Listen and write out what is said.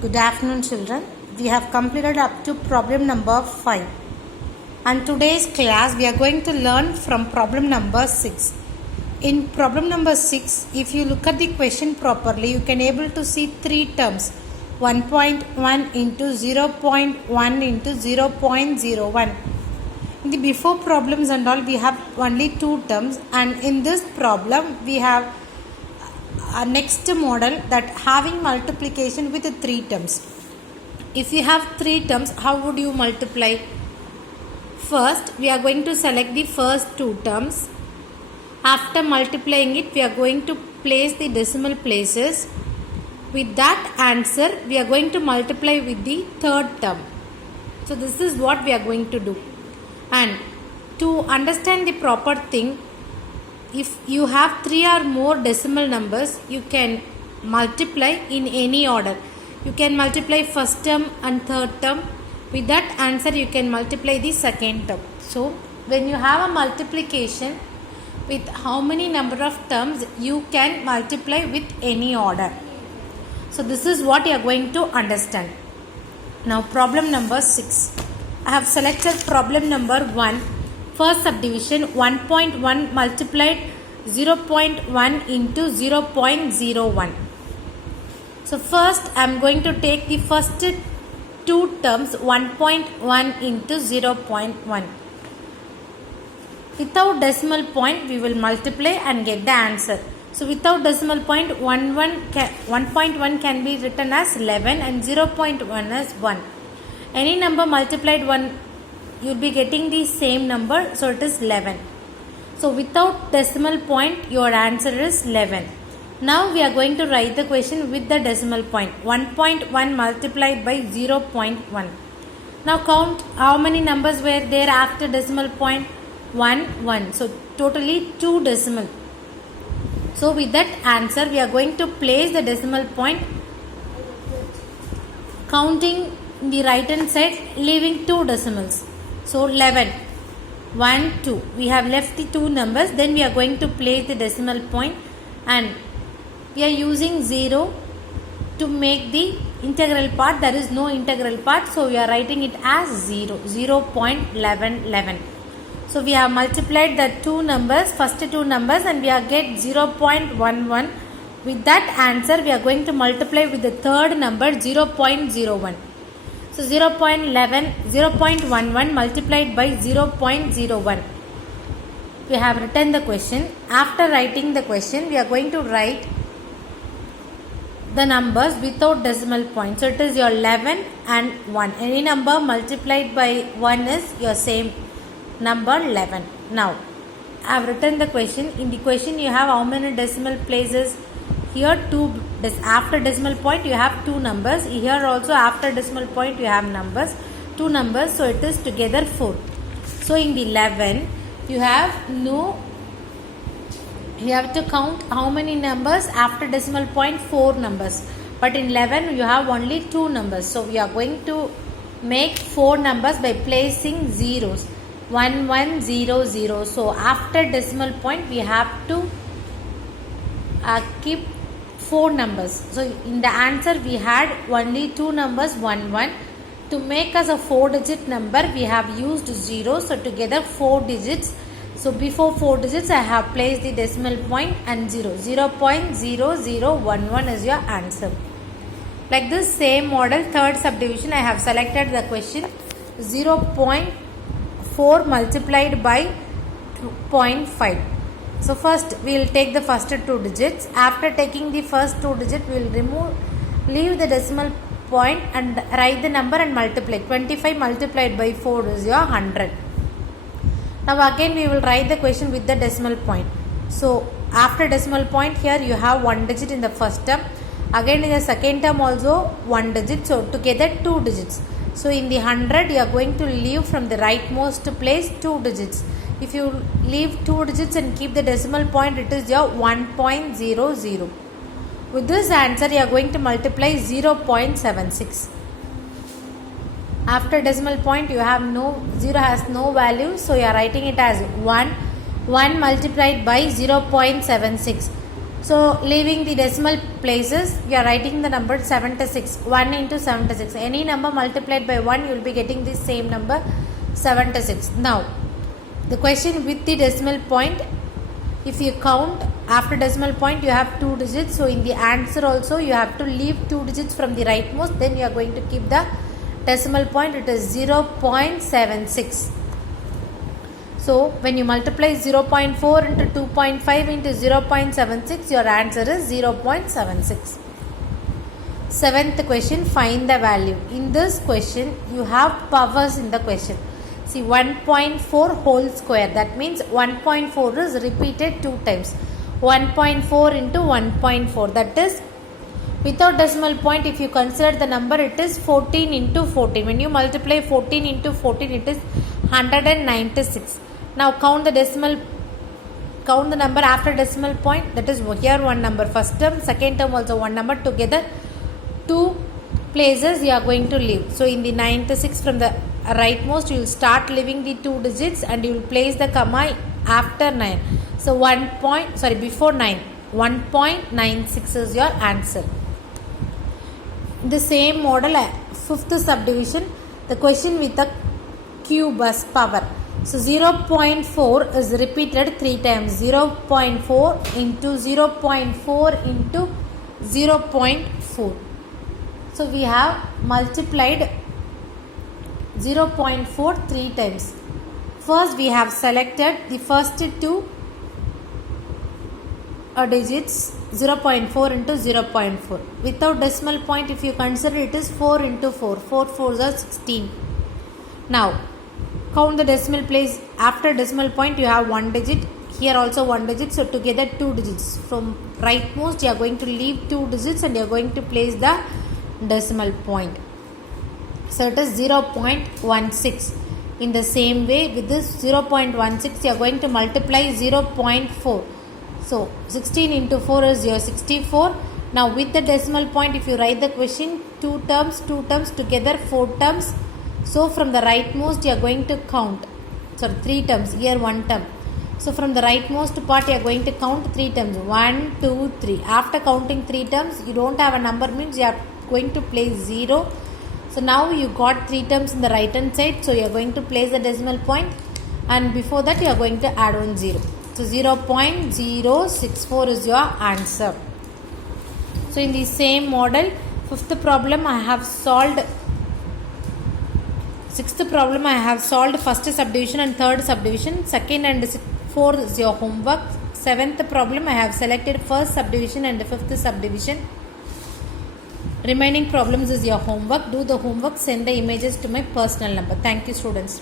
Good afternoon, children. We have completed up to problem number 5. And today's class we are going to learn from problem number 6. In problem number 6, if you look at the question properly, you can able to see three terms. 1.1 into 0.1 into 0.01. In the before problems and all, we have only two terms, and in this problem we have a next model that having multiplication with three terms. If you have three terms, how would you multiply? First, we are going to select the first two terms. After multiplying it, we are going to place the decimal places. With that answer, we are going to multiply with the third term. So this is what we are going to do. And to understand the proper thing, if you have three or more decimal numbers, you can multiply in any order. You can multiply first term and third term. With that answer, you can multiply the second term. So when you have a multiplication with how many number of terms, you can multiply with any order. So this is what you are going to understand. Now problem number 6. I have selected problem number 1. First subdivision, 1.1 multiplied 0.1 into 0.01. So first I am going to take the first two terms, 1.1 into 0.1. Without decimal point, we will multiply and get the answer. So without decimal point, 1.1 can be written as 11 and 0.1 as 1. Any number multiplied 1, you will be getting the same number, so it is 11. So without decimal point, your answer is 11. Now we are going to write the question with the decimal point. 1.1 multiplied by 0.1. Now count how many numbers were there after decimal point. 1. So totally 2 decimal. So with that answer, we are going to place the decimal point, counting the right hand side, leaving 2 decimals. So 11, 1, 2. We have left the 2 numbers. Then we are going to place the decimal point, and we are using 0 to make the integral part. There is no integral part, so we are writing it as 0.1111. So we have multiplied the two numbers, first two numbers, and we are get 0.11. With that answer, we are going to multiply with the third number, 0.01. So 0.11 multiplied by 0.01. We have written the question. After writing the question, we are going to write the numbers without decimal point. So it is your 11 and 1. Any number multiplied by 1 is your same number 11. Now I have written the question. In the question, you have how many decimal places? Here 2. After decimal point, you have 2 numbers. Here also after decimal point, you have numbers, 2 numbers. So it is together 4. So in the 11, you have to count how many numbers after decimal point. 4 numbers. But in 11, you have only 2 numbers. So we are going to make 4 numbers by placing zeros. 1 1 0 0. So after decimal point, we have to keep 4 numbers. So in the answer, we had only 2 numbers, 1 1. To make us a 4-digit number, we have used 0. So together 4 digits. So before 4 digits, I have placed the decimal point and 0. 0.0011 is your answer. Like this same model, third subdivision, I have selected the question. 0.4 multiplied by 0.5. So first we will take the first 2 digits. After taking the first 2 digits, we will leave the decimal point and write the number and multiply. 25 multiplied by 4 is your 100. Now again we will write the question with the decimal point. So after decimal point, here you have 1 digit in the first term. Again in the second term also 1 digit. So together 2 digits. So in the 100, you are going to leave from the rightmost place 2 digits. If you leave 2 digits and keep the decimal point, it is your 1.00. With this answer, you are going to multiply 0.76. After decimal point, you have 0 has no value, so you are writing it as 1 multiplied by 0.76. So leaving the decimal places, you are writing the number 76. 1 into 76. Any number multiplied by 1, you will be getting the same number 76. Now, the question with the decimal point, if you count after decimal point, you have 2 digits. So in the answer also, you have to leave 2 digits from the rightmost. Then you are going to keep the decimal point. It is 0.76. So when you multiply 0.4 into 2.5 into 0.76, your answer is 0.76. Seventh question, find the value. In this question, you have powers in the question. See, 1.4 whole square. That means 1.4 is repeated 2 times. 1.4 into 1.4. That is, without decimal point, if you consider the number, it is 14 into 14. When you multiply 14 into 14, it is 196. Now count the number after decimal point. That is here one number, first term, second term also one number, together 2 places you are going to leave. So in the 96, from the rightmost, you will start leaving the 2 digits and you will place the comma after 9. So before 9. 1.96 is your answer. The same model, fifth subdivision, the question with the cube as power. So 0.4 is repeated 3 times. 0.4 into 0.4 into 0.4. So we have multiplied 0.4 3 times. First we have selected the first 2 digits, 0.4 into 0.4. Without decimal point, if you consider, it is 4 into 4. 4 4s are 16. Now count the decimal place. After decimal point, you have 1 digit. Here also 1 digit. So together 2 digits. From rightmost, you are going to leave 2 digits and you are going to place the decimal point. So it is 0.16. In the same way, with this 0.16, you are going to multiply 0.4. So 16 into 4 is your 64. Now with the decimal point, if you write the question, 2 terms together 4 terms. So from the rightmost, you are going to count. Sorry, 3 terms. Here 1 term. So from the rightmost part, you are going to count 3 terms. 1, 2, 3. After counting 3 terms, you don't have a number, means you are going to place 0. So now you got 3 terms in the right hand side. So you are going to place the decimal point. And before that, you are going to add on 0. So 0.064 is your answer. So in the same model, fifth problem I have solved. Sixth problem I have solved first subdivision and third subdivision. Second and fourth is your homework. Seventh problem I have selected first subdivision and fifth subdivision. Remaining problems is your homework. Do the homework, send the images to my personal number. Thank you, students.